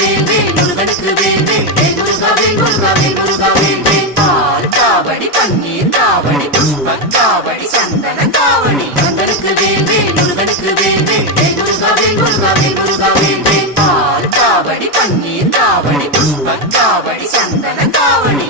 வேல் வேல் முருகனுக்கு வேல் வேல் வேல் முருகா வேல் முருகா வேல் முருகா வேல் வேல் பால் காவடி பன்னீர் காவடி புஷ்ப காவடி சந்தன காவடி கந்தனுக்கு வேல் வேல் முருகனுக்கு வேல் வேல் வேல் முருகா வேல் முருகா வேல் முருகா வேல் வேல் பால் காவடி பன்னீர் காவடி புஷ்ப காவடி சந்தன காவடி